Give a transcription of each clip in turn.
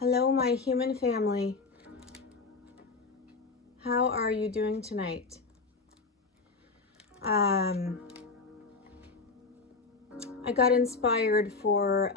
Hello, my human family. How are you doing tonight? I got inspired for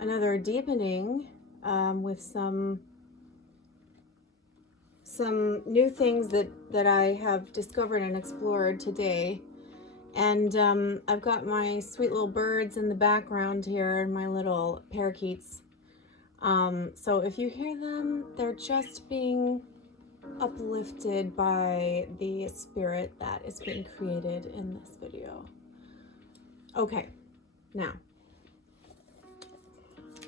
another deepening with some new things that I have discovered and explored today. And I've got my sweet little birds in the background here and my little parakeets. So if you hear them, they're just being uplifted by the spirit that is being created in this video. Okay, now,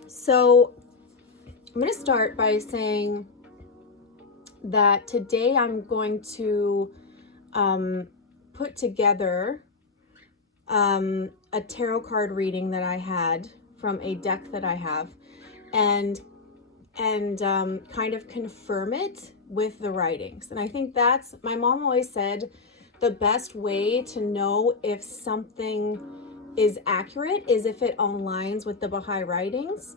so I'm going to start by saying that today I'm going to put together a tarot card reading that I had from a deck that I have, and kind of confirm it with the writings. And I think that's, my mom always said, the best way to know if something is accurate is if it aligns with the Baha'i writings.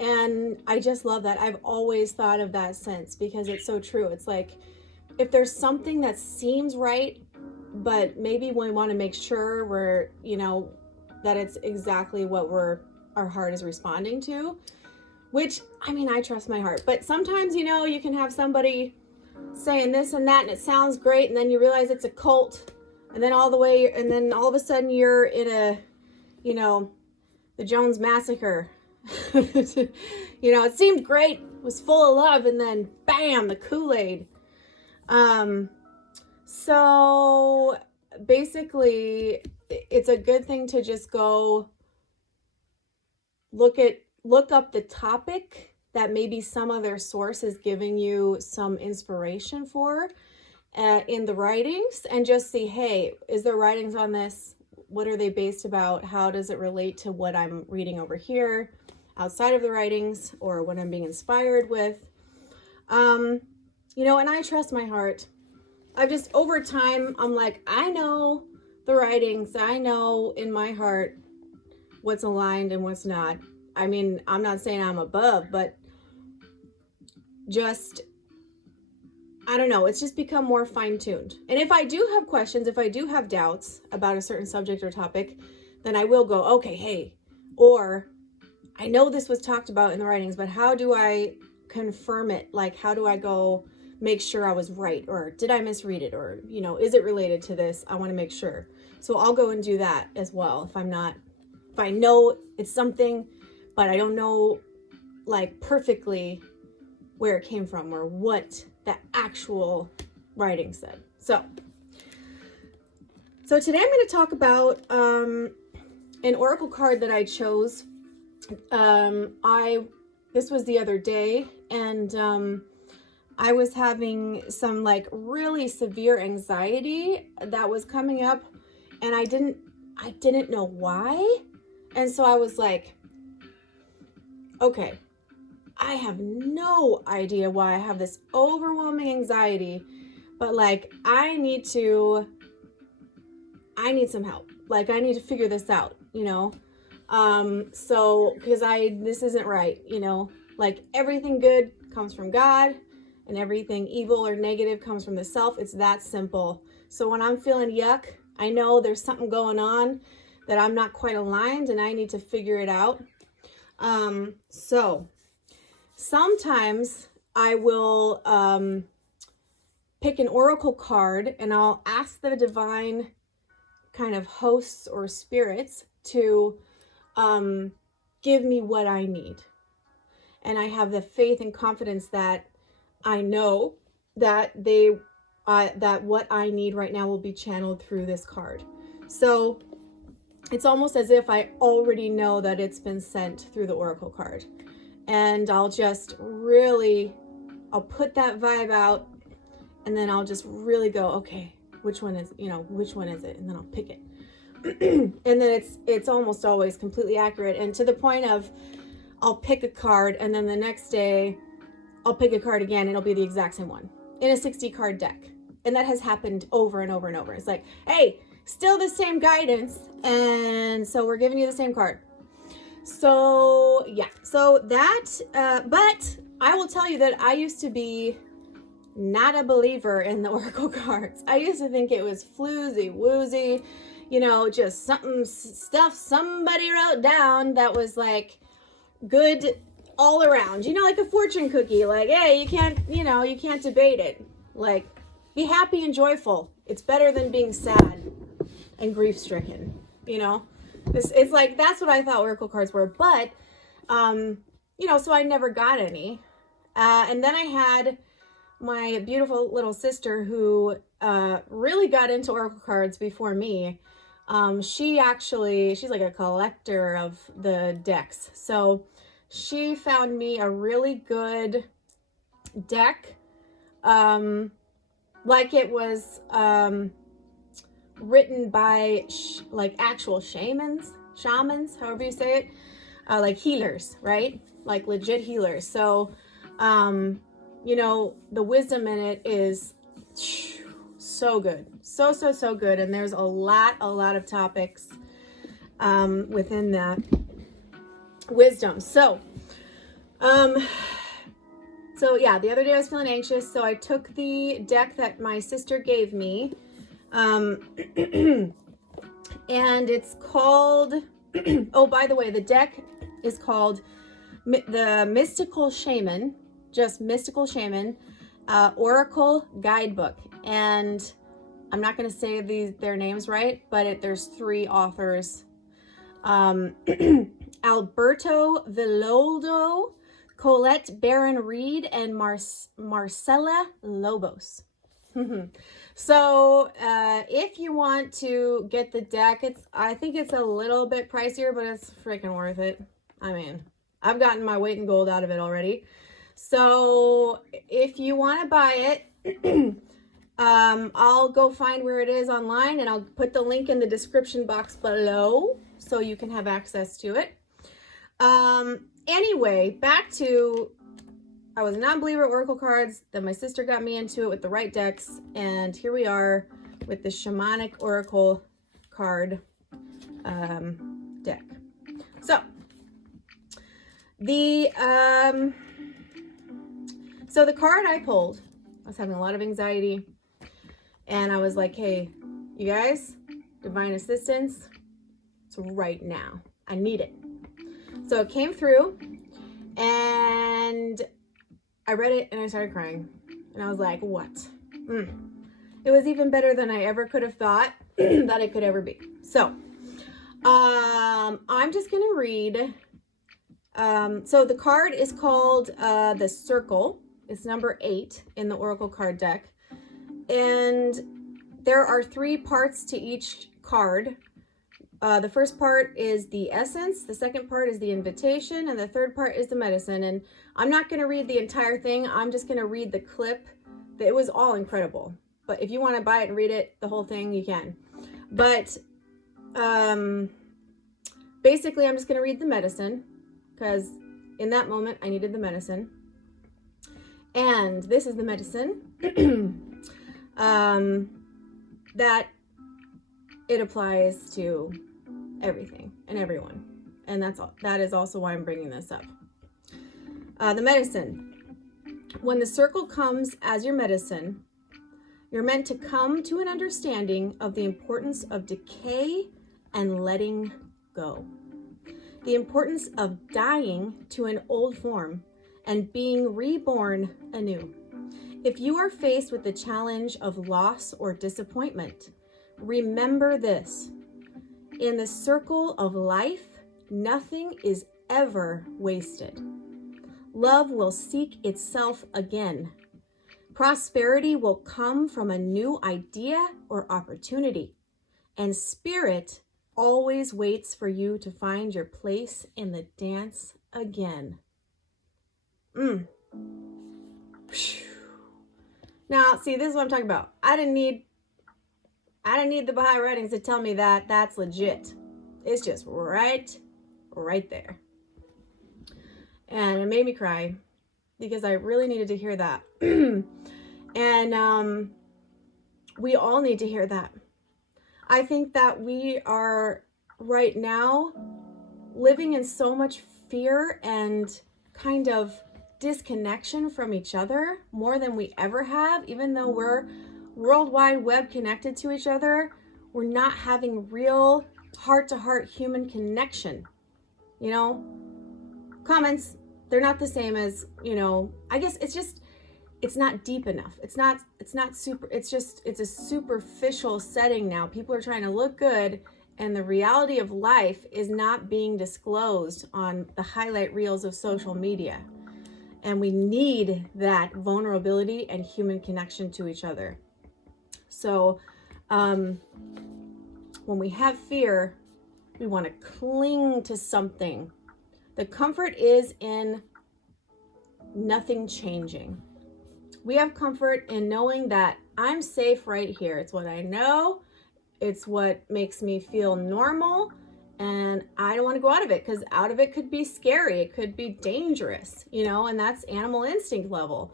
And I just love that. I've always thought of that since, because it's so true. It's like, if there's something that seems right, but maybe we want to make sure we're, that it's exactly what our heart is responding to, which, I mean, I trust my heart. But sometimes, you can have somebody saying this and that, and it sounds great, and then you realize it's a cult, and then all of a sudden you're in a, the Jones Massacre. It seemed great, was full of love, and then bam, the Kool-Aid. So basically, it's a good thing to just go look up the topic that maybe some other source is giving you some inspiration for in the writings, and just see, hey, is there writings on this? What are they based about? How does it relate to what I'm reading over here outside of the writings, or what I'm being inspired with? And I trust my heart. I've just, over time, I'm like, I know the writings. I know in my heart what's aligned and what's not. I mean, I'm not saying I'm above, but just, I don't know, it's just become more fine-tuned. And if I do have questions, if I do have doubts about a certain subject or topic, then I will go, okay, hey, or I know this was talked about in the writings, but how do I confirm it? Like, how do I go make sure I was right? Or did I misread it? Or, is it related to this? I want to make sure. So I'll go and do that as well. If I know it's something, but I don't know like perfectly where it came from or what the actual writing said. So today I'm going to talk about an oracle card that I chose. This was the other day, and I was having some like really severe anxiety that was coming up, and I didn't know why. And so I was like, okay, I have no idea why I have this overwhelming anxiety, but like, I need some help. Like, I need to figure this out, so, because this isn't right, like, everything good comes from God, and everything evil or negative comes from the self. It's that simple. So when I'm feeling yuck, I know there's something going on that I'm not quite aligned, and I need to figure it out. So sometimes I will pick an oracle card, and I'll ask the divine kind of hosts or spirits to give me what I need. And I have the faith and confidence that I know that that what I need right now will be channeled through this card. So it's almost as if I already know that it's been sent through the oracle card. And I'll just really, I'll put that vibe out, and then I'll just really go, okay, which one is it? And then I'll pick it. And then it's almost always completely accurate. And to the point of, I'll pick a card, and then the next day I'll pick a card again, and it'll be the exact same one in a 60 card deck. And that has happened over and over and over. It's like, hey, still the same guidance, and so we're giving you the same card. So yeah, so that, but I will tell you that I used to be not a believer in the oracle cards. I used to think it was floozy woozy, you know, just stuff somebody wrote down that was like good all around, you know, like a fortune cookie, like, hey, you can't debate it. Like, be happy and joyful. It's better than being sad and grief stricken, you know. It's like, that's what I thought oracle cards were. But you know, so I never got any, and then I had my beautiful little sister who really got into oracle cards before me. She's like a collector of the decks. So she found me a really good deck. Like it was written by like actual shamans, however you say it, like healers, right? Like legit healers. So, you know, the wisdom in it is so good. So good. And there's a lot of topics within that wisdom. So yeah, the other day I was feeling anxious, so I took the deck that my sister gave me, and it's called, oh, by the way, the deck is called the Mystical Shaman, just Mystical Shaman, Oracle Guidebook. And I'm not going to say their names right, but there's 3 authors. Alberto Villoldo, Colette Baron Reed, and Marcela Lobos. So if you want to get the deck, I think it's a little bit pricier, but it's freaking worth it. I mean, I've gotten my weight in gold out of it already. So if you want to buy it, I'll go find where it is online, and I'll put the link in the description box below so you can have access to it. Anyway, back to, I was a non-believer at oracle cards, then my sister got me into it with the right decks, and here we are with the Shamanic Oracle card deck. So the card I pulled, I was having a lot of anxiety, and I was like, hey, you guys, divine assistance, it's right now. I need it. So it came through, and I read it, and I started crying. And I was like, what? It was even better than I ever could have thought that it could ever be. So I'm just going to read. So the card is called the Circle. It's number 8 in the Oracle card deck. And there are 3 parts to each card. The first part is the essence, the second part is the invitation, and the third part is the medicine. And I'm not going to read the entire thing. I'm just going to read the clip. It was all incredible. But if you want to buy it and read it, the whole thing, you can. But basically, I'm just going to read the medicine, because in that moment, I needed the medicine. And this is the medicine that it applies to everything and everyone. And that is also why I'm bringing this up. The medicine. When the circle comes as your medicine, you're meant to come to an understanding of the importance of decay and letting go. The importance of dying to an old form and being reborn anew. If you are faced with the challenge of loss or disappointment, remember this. In the circle of life, nothing is ever wasted. Love will seek itself again. Prosperity will come from a new idea or opportunity. And spirit always waits for you to find your place in the dance again. Now, see, this is what I'm talking about. I didn't need the Baha'i writings to tell me that that's legit. It's just right there. And it made me cry because I really needed to hear that. And we all need to hear that. I think that we are right now living in so much fear and kind of disconnection from each other more than we ever have. Even though we're World Wide Web connected to each other, we're not having real heart-to-heart human connection. You know, comments, they're not the same as, you know, I guess it's just, it's not deep enough. It's not super, it's a superficial setting now. People are trying to look good, and the reality of life is not being disclosed on the highlight reels of social media. And we need that vulnerability and human connection to each other. So when we have fear, we want to cling to something. The comfort is in nothing changing. We have comfort in knowing that I'm safe right here. It's what I know. It's what makes me feel normal. And I don't want to go out of it, because out of it could be scary. It could be dangerous, you know, and that's animal instinct level.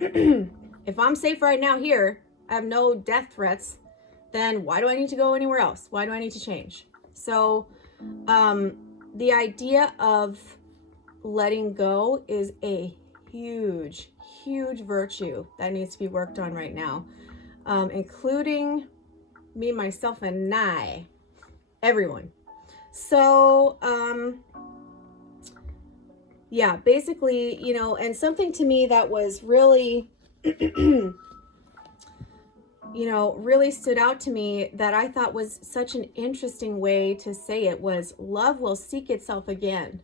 If I'm safe right now here, I have no death threats, then why do I need to go anywhere else? Why do I need to change? So the idea of letting go is a huge, huge virtue that needs to be worked on right now, including me, myself, and I, everyone. So, yeah, basically, you know, and something to me that was really, you know, really stood out to me that I thought was such an interesting way to say it was, love will seek itself again.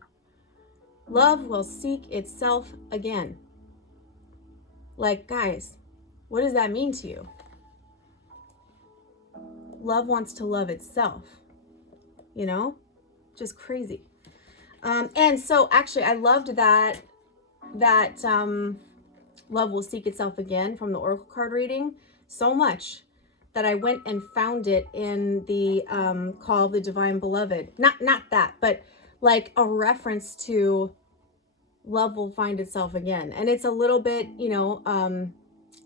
Love will seek itself again. Like, guys, what does that mean to you? Love wants to love itself, you know, just crazy. And so actually I loved that love will seek itself again from the Oracle card reading so much that I went and found it in the Call of the Divine Beloved. Not that, but like a reference to love will find itself again. And it's a little bit, you know,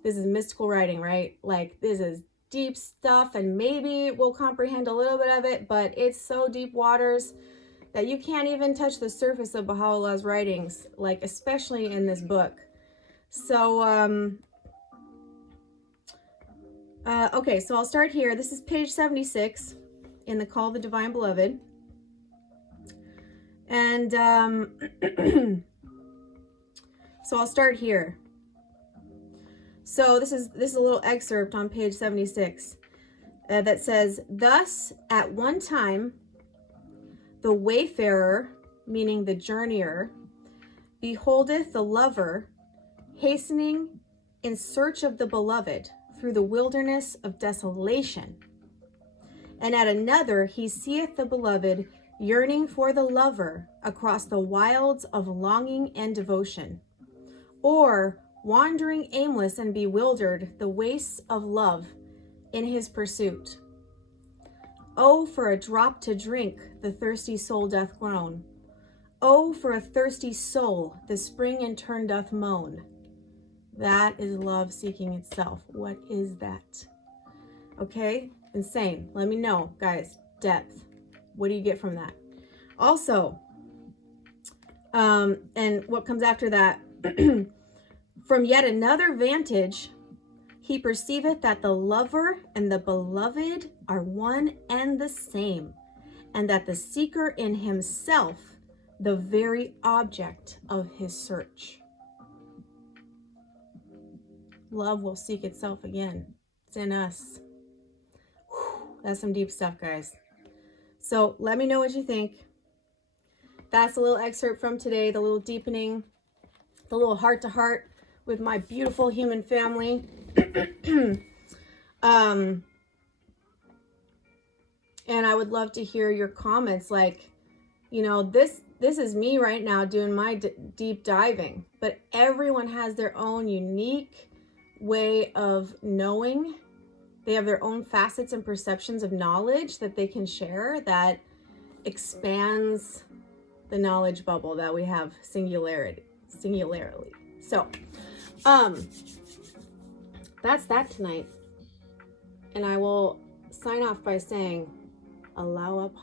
this is mystical writing, right? Like, this is deep stuff, and maybe we'll comprehend a little bit of it, but it's so deep waters that you can't even touch the surface of Bahaullah's writings, like especially in this book. So, okay, so I'll start here. This is page 76 in the Call of the Divine Beloved. And so I'll start here. So this is a little excerpt on page 76 that says, "Thus at one time the wayfarer," meaning the journeyer, "beholdeth the lover hastening in search of the beloved through the wilderness of desolation. And at another he seeth the beloved yearning for the lover across the wilds of longing and devotion, or wandering aimless and bewildered the wastes of love in his pursuit. Oh, for a drop to drink, the thirsty soul doth groan. Oh, for a thirsty soul, the spring in turn doth moan." That is love seeking itself. What is that? Okay, insane. Let me know, guys. Depth. What do you get from that? Also, and what comes after that? "From yet another vantage, he perceiveth that the lover and the beloved are one and the same, and that the seeker in himself, the very object of his search." Love will seek itself again. It's in us. Whew, that's some deep stuff, guys. So let me know what you think. That's a little excerpt from today, the little deepening, the little heart-to-heart with my beautiful human family. And I would love to hear your comments. Like, you know, this is me right now doing my deep diving, but everyone has their own unique way of knowing. They have their own facets and perceptions of knowledge that they can share that expands the knowledge bubble that we have singularly. So, that's that tonight. And I will sign off by saying, allow up.